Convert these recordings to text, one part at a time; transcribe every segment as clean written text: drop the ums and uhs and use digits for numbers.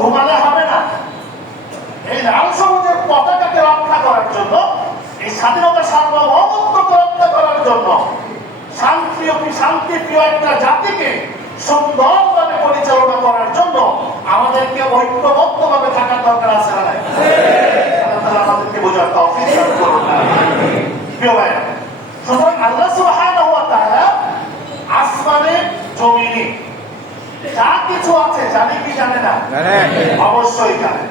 ঘুমালে হবে না। এই লাল সবুজের পতাকাকে রক্ষা করার জন্য, এই স্বাধীনতা সার্বভৌমত্বকে রক্ষা করার জন্য, শান্তিপ্রিয় একটা জাতিকে সুন্দরভাবে পরিচালনা করার জন্য আমাদেরকে ঐক্যবদ্ধভাবে থাকার দরকার আছে না? আল্লাহ তাআলা আমাদেরকে বোঝার তৌফিক দান করুন। প্রিয় ভাইরা, সুতরাং আল্লাহ সুবহানাহু ওয়া তাআলা আসমানে জমিনে যা কিছু আছে জানে কি জানে না? অবশ্যই জানে।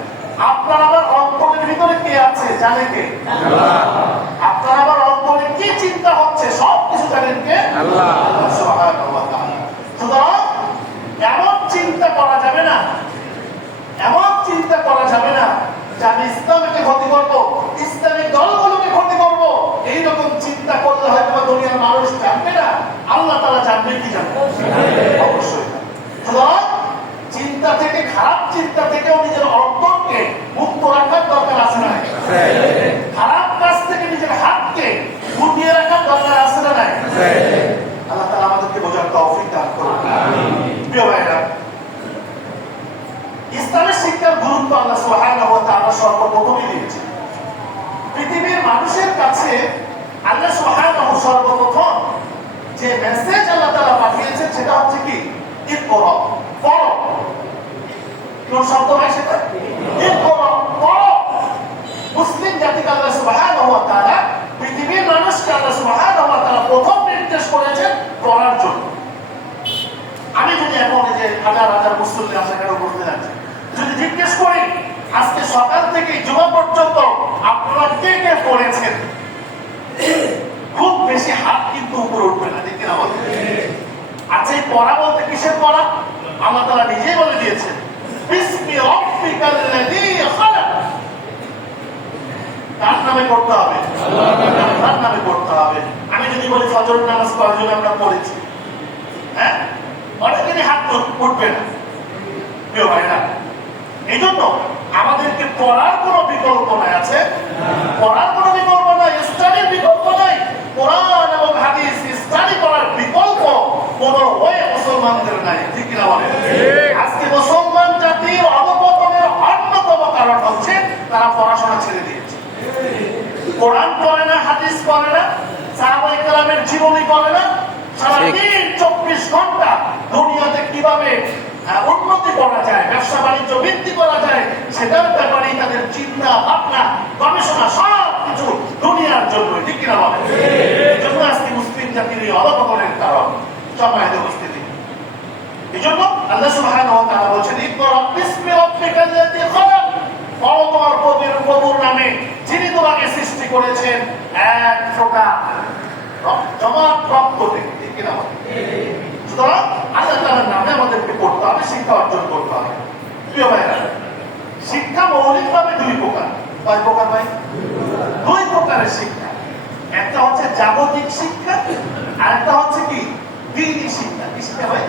আপনার আমার অন্তরের ভিতরে কে আছে জানে কে? আল্লাহ। আপনার আমার অন্তরে কি চিন্তা হচ্ছে সব কিছু জানেন কে? আল্লাহ সুবহানাহু ওয়া তাআলা। সুতরাং এমন চিন্তা করা যাবে না, এমন চিন্তা করা যাবে না যে আমি ইসলামকে ক্ষতি করবো, ইসলামিক দলগুলোকে ক্ষতি করবো। এইরকম চিন্তা করলে হয়তো দুনিয়ার মানুষ জানবে না, আল্লাহ তাআলা জানবে কি জানবে? অবশ্যই। সুতরাং চিন্তা থেকে, খারাপ চিন্তা থেকেও নিজের অন্তরকে মুক্ত রাখার দরকার আছে না? খারাপ কাজ থেকে নিজের হাতকে গুটিয়ে রাখার দরকার আছে না? আল্লাহ তাআলা আমাদেরকে বোঝার তৌফিক দান করুন। প্রিয় ভাইরা, ইসলামের শিক্ষার গুরুত্ব আল্লাহ সুবহানাহু ওয়া তাআলা সর্বপ্রথমই দিয়েছেন। পৃথিবীর মানুষের কাছে আল্লাহ সুবহানাহু সর্বপ্রথম যে মেসেজ আল্লাহ তাআলা পাঠিয়েছেন সেটা হচ্ছে কি? ইকরা, পড়ো। কোন শব্দ হয় সেটা? ইকরা, পড়ো। মুসলিম জাতিকে আল্লাহ সুবহানাহু ওয়া তাআলা, পৃথিবীর মানুষকে আল্লাহ সুবহানাহু ওয়া তাআলা প্রথম নির্দেশ করেছেন পড়ার জন্য। আমি যদি এখন এই যে হাজার হাজার মুসল্লি আমরা কেন করতে যাচ্ছি, যদি জিজ্ঞেস করি আজকে সকাল থেকে জুমা পর্যন্ত আপনারা কে কে পড়েছেন, খুব বেশি হাত কিন্তু উপরে উঠবে না, ঠিক কিনা বলতে? আচ্ছা, এই পড়া বলতে কিসের পড়া? আল্লাহ তাআলা নিজেই বলে দিয়েছেন, বিসমি রাব্বিকাল্লাযী খালাক। কার নামে পড়তে হবে? আল্লাহর নামে পড়তে হবে। আমি যদি বলি ফজর নামাজ পড়ার জন্য আমরা পড়েছি, হ্যাঁ, অনেকেরই হাত উঠবে না। প্রিয় ভাইরা, এই জন্য আমাদেরকে পড়ার কোনো বিকল্প নাই। আছে? পড়ার কোনো বিকল্প নাই, স্টাডির বিকল্প নাই। কোরআন এবং হাদিস স্টাডি করার বিকল্প কোন ওয়ে মুসলমানদের নাই, ঠিক কিনা বলেন? আজকে মুসলমান জাতির অবপতনের অন্যতম কারণ হচ্ছে তারা পড়াশোনা ছেড়ে দিয়েছে। কোরআন পড়ে না, হাদিস পড়ে না, সাহাবায়ে কেরামের জীবনী পড়ে না। সারাদিন 24 ঘন্টা দুনিয়াতে কিভাবে উন্নতি করা যায়, ব্যবসা বাণিজ্য বৃদ্ধি করা যায়, সেটার ব্যাপারে তাদের চিন্তা ভাবনা গবেষণা সব কিছু দুনিয়ার জন্য, ঠিক কিনা বলেন? এই জন্য আজকে মুসলিম জাতির এই অবপতনের কারণ। সম্মানিত উপস্থিতি, এই জন্য আল্লাহ সুবহানাহু ওয়া তাআলা বলেছেন, ইকরা বিসমি রাব্বিকাল্লাযী খালাক। পড়ো তোমার প্রভুর নামে, যিনি তোমাকে সৃষ্টি করেছেন এক ফোঁটা জমাট রক্ত থেকে, ঠিক কিনা বলেন? সুতরাং আল্লাহ তাআলার নামে আমাদেরকে পড়তে হবে, শিক্ষা অর্জন করতে হবে। প্রিয় ভাইরা, শিক্ষা মৌলিকভাবে দুই প্রকার। কয় প্রকার ভাই? দুই প্রকারের শিক্ষা। একটা হচ্ছে জাগতিক শিক্ষা, আর একটা হচ্ছে কি? দ্বীনি শিক্ষা। কি শিক্ষা ভাই?